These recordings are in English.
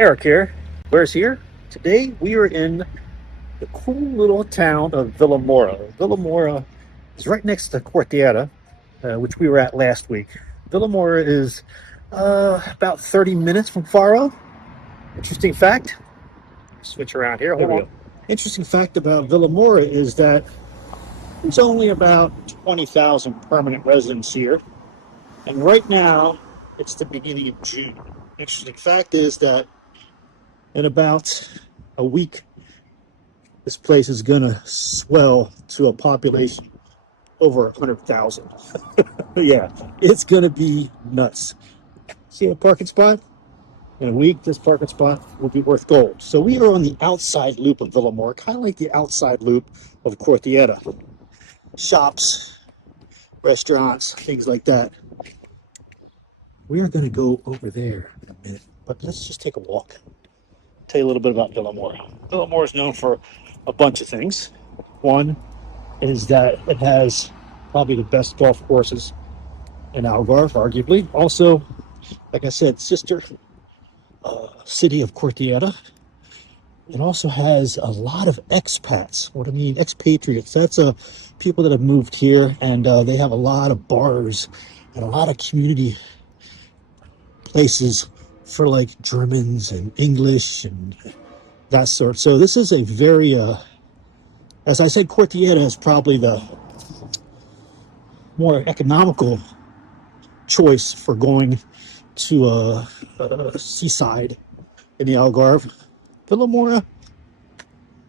Eric here. Where's here? Today we are in the cool little town of Vilamoura. Vilamoura is right next to Cortiera, which we were at last week. Vilamoura is about 30 minutes from Faro. Interesting fact. Switch around here. Hold on. Interesting fact about Vilamoura is that there's only about 20,000 permanent residents here. And right now, it's the beginning of June. Interesting fact is that in about a week, this place is going to swell to a population over 100,000. Yeah, it's going to be nuts. See a parking spot? In a week, this parking spot will be worth gold. So we are on the outside loop of Vilamoura, kind of like the outside loop of Cortiera. Shops, restaurants, things like that. We are going to go over there in a minute, but let's just take a walk. Tell you a little bit about Vilamoura. Vilamoura is known for a bunch of things. One is that it has probably the best golf courses in Algarve, arguably. Also, like I said, sister city of Cortiera. It also has a lot of expats. What I mean, expatriates. That's people that have moved here, and they have a lot of bars and a lot of community places for like Germans and English and that sort. So this is a very, as I said, Cortiera is probably the more economical choice for going to a seaside in the Algarve. Vilamoura,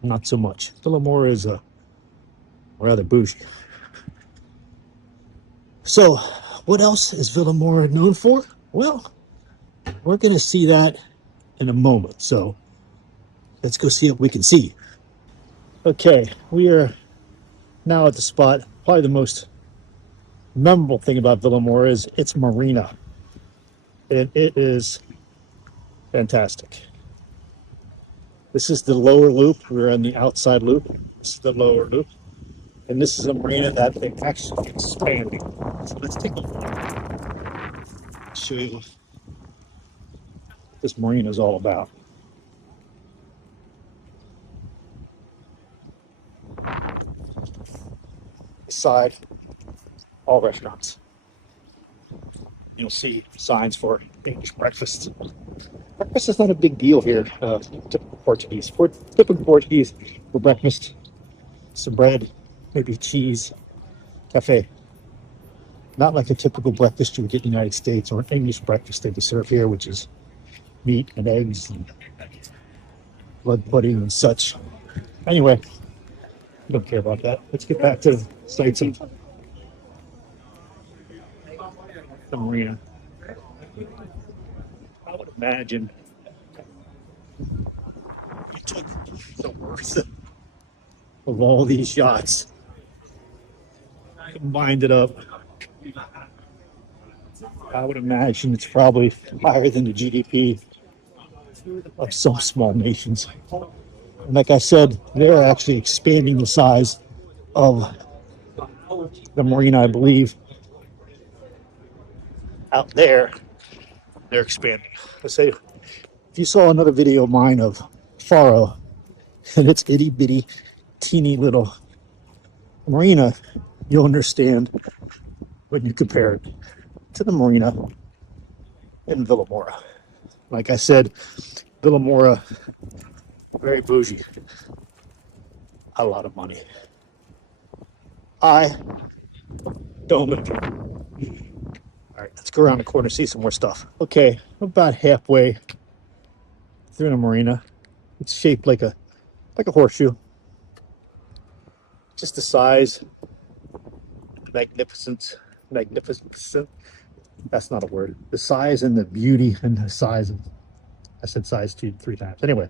not so much. Vilamoura is rather bougie. So, what else is Vilamoura known for? Well, we're going to see that in a moment. So, let's go see what we can see. Okay, we are now at the spot. Probably the most memorable thing about Vilamoura is its marina. And it is fantastic. This is the lower loop. We're on the outside loop. This is the lower loop. And this is a marina that they actually expanding. So let's take a look. Show you what this marina is all about. Side, all restaurants. You'll see signs for English breakfast. Breakfast is not a big deal here. Typical Portuguese. Typical Portuguese for breakfast. Some bread, maybe cheese, cafe. Not like a typical breakfast you would get in the United States or an English breakfast they would serve here, which is meat and eggs and blood pudding and such. Anyway, we don't care about that. Let's get back to the sights of the marina. I would imagine you took the worth of all these yachts, combined it up. I would imagine it's probably higher than the GDP of some small nations. And like I said, they're actually expanding the size of the marina, I believe. Out there, they're expanding. Let's say if you saw another video of mine of Faro and its itty bitty, teeny little marina, you'll understand when you compare it to the marina in Vilamoura. Like I said, Vilamoura, very bougie, a lot of money. I don't live here. All right, let's go around the corner, see some more stuff. Okay, about halfway through the marina. It's shaped like a horseshoe. Just the size, magnificent. That's not a word. The size and the beauty and the size of. I said size three times. Anyway,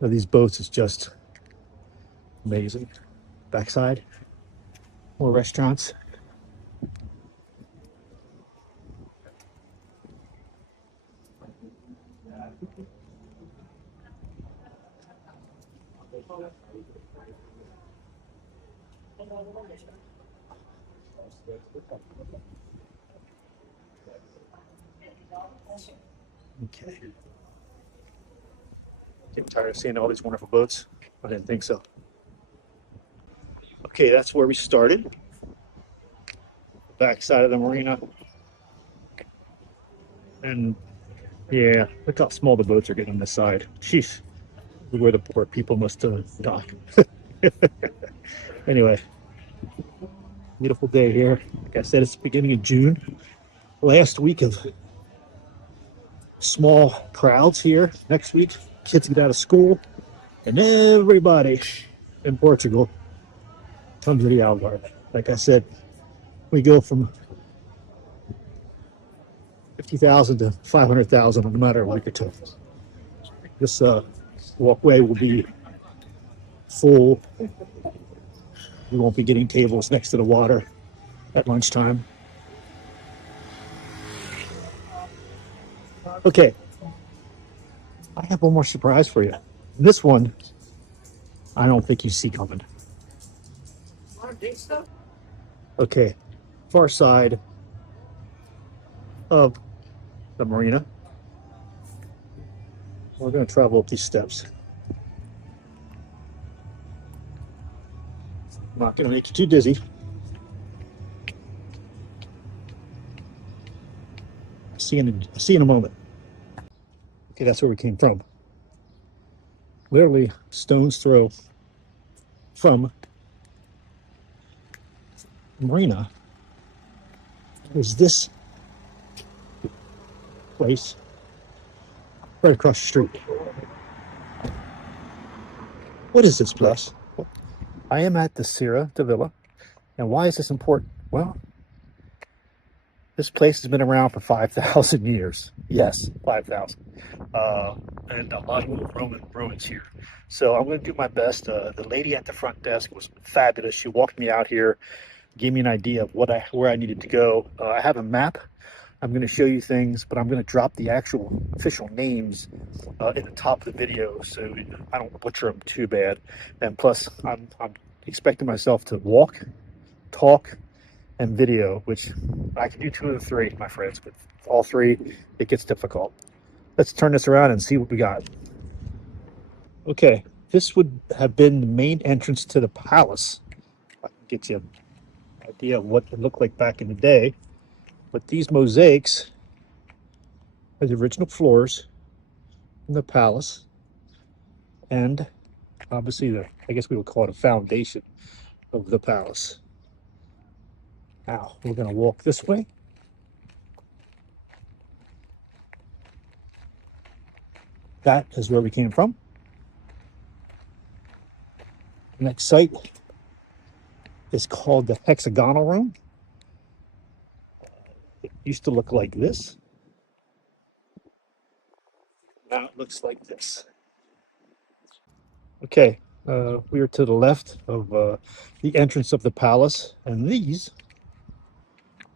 these boats is just amazing. Backside, more restaurants. Okay. Getting tired of seeing all these wonderful boats. I didn't think so. Okay, that's where we started. Back side of the marina. And yeah, look how small the boats are getting on this side. Sheesh, where the poor people must dock. Anyway, beautiful day here. Like I said, it's the beginning of June. Last week of small crowds here. Next week, kids get out of school, and everybody in Portugal comes to the Algarve. Like I said, we go from 50,000 to 500,000 in a matter of a week or two. This walkway will be full. We won't be getting tables next to the water at lunchtime. Okay, I have one more surprise for you. This one, I don't think you see coming. Okay, far side of the marina. We're going to travel up these steps. I'm not going to make you too dizzy. See you in a moment. Okay, that's where we came from. Literally stone's throw from the marina was this place right across the street. What is this place? I am at the Cerro da Vila. And why is this important? Well, this place has been around for 5,000 years. Yes, 5,000. And a lot of Roman ruins here. So I'm going to do my best. The lady at the front desk was fabulous. She walked me out here, gave me an idea of where I needed to go. I have a map. I'm going to show you things, but I'm going to drop the actual official names in the top of the video so I don't butcher them too bad. And plus, I'm expecting myself to walk, talk, and video, which I can do 2 of the 3, my friends, but all 3, it gets difficult. Let's turn this around and see what we got. Okay, this would have been the main entrance to the palace. I can get you an idea of what it looked like back in the day. But these mosaics are the original floors in the palace. And obviously, I guess we would call it a foundation of the palace. Now, we're going to walk this way. That is where we came from. The next site is called the hexagonal room. It used to look like this. Now it looks like this. Okay, we are to the left of the entrance of the palace, and these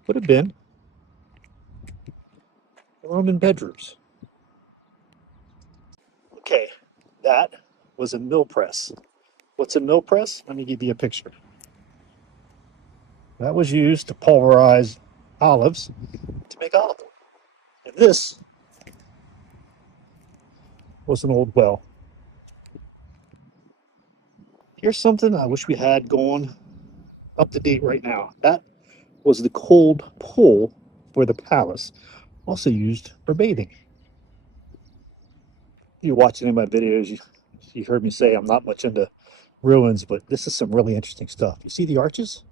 would have been Roman bedrooms. Okay, that was a mill press. What's a mill press? Let me give you a picture. That was used to pulverize olives to make olive oil. And this was an old well. Here's something I wish we had going up to date right now. That was the cold pool for the palace, also used for bathing. If you watch any of my videos, you heard me say I'm not much into ruins, but this is some really interesting stuff. You see the arches?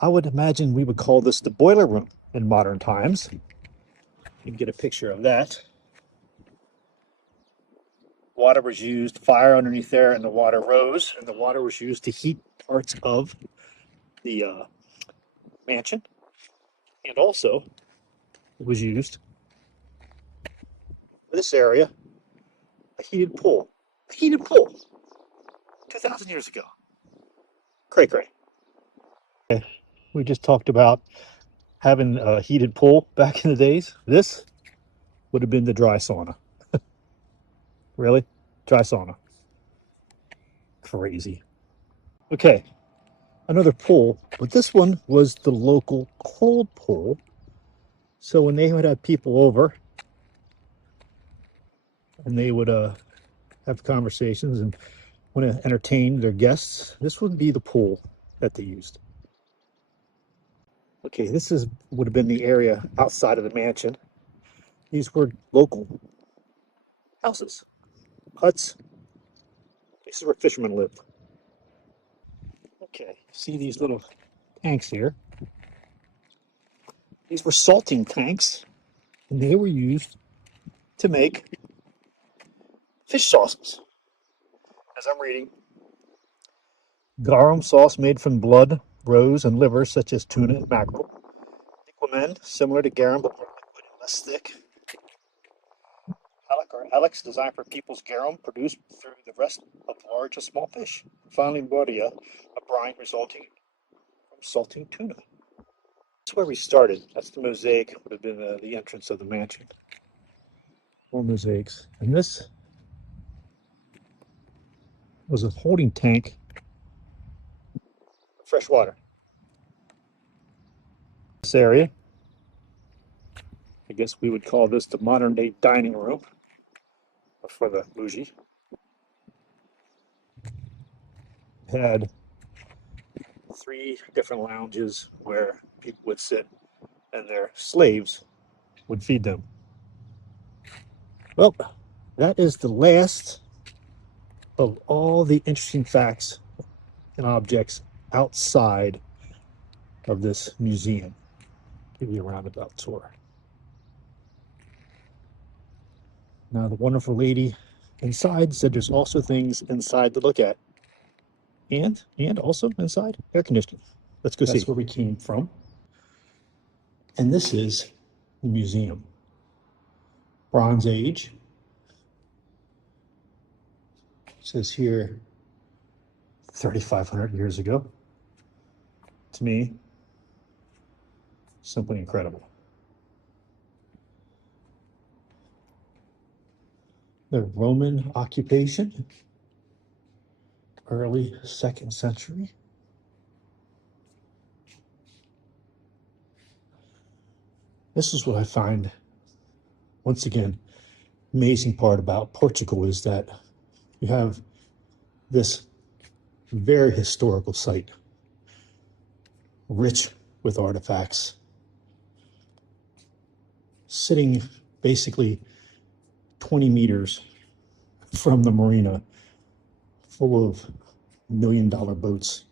I would imagine we would call this the boiler room in modern times. You can get a picture of that. Water was used, fire underneath there, and the water rose, and the water was used to heat parts of the mansion. And also, it was used for this area, a heated pool. A heated pool 2,000 years ago. Cray cray. Okay. We just talked about having a heated pool back in the days. This would have been the dry sauna. Really? Dry sauna. Crazy. Okay, another pool, but this one was the local cold pool. So when they would have people over and they would have conversations and want to entertain their guests, this would be the pool that they used. Okay, this is would have been the area outside of the mansion. These were local houses, huts. This is where fishermen lived. Okay, see these little tanks here? These were salting tanks, and they were used to make fish sauces. As I'm reading, garum sauce made from blood, roes, and liver, such as tuna and mackerel. Liquamen, similar to garum but more liquid and less thick. Halleck or Alex, designed for people's garum, produced through the rest of large and small fish. Finally, Bodia, a brine resulting from salting tuna. That's where we started. That's the mosaic, would have been the entrance of the mansion. More mosaics. And this was a holding tank for fresh water. This area, I guess we would call this the modern day dining room for the bougie. Had 3 different lounges where people would sit and their slaves would feed them. Well, that is the last of all the interesting facts and objects outside of this museum. Give you a roundabout tour. Now, the wonderful lady inside said there's also things inside to look at. And also inside, air conditioning. Let's go see. That's where we came from. And this is the museum. Bronze Age. It says here 3,500 years ago. To me, simply incredible. The Roman occupation, early 2nd century. This is what I find, once again, amazing part about Portugal is that you have this very historical site, rich with artifacts, sitting basically 20 meters from the marina, full of million-dollar boats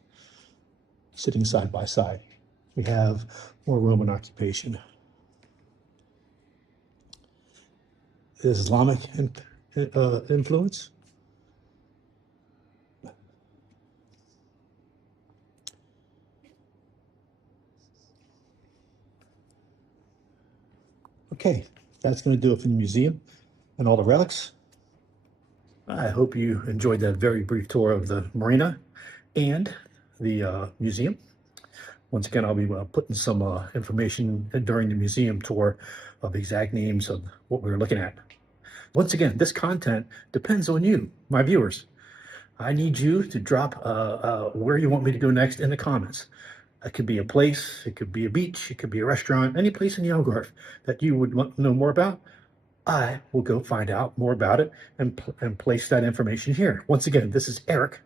sitting side by side. We have more Roman occupation. Islamic influence. Okay, that's going to do it for the museum and all the relics. I hope you enjoyed that very brief tour of the marina and the museum. Once again, I'll be putting some information during the museum tour of exact names of what we were looking at. Once again, this content depends on you, my viewers. I need you to drop where you want me to go next in the comments. It could be a place, it could be a beach, it could be a restaurant, any place in the Algarve that you would want to know more about. I will go find out more about it and place that information here. Once again, this is Eric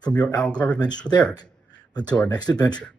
from your Algarve Adventures with Eric. Until our next adventure.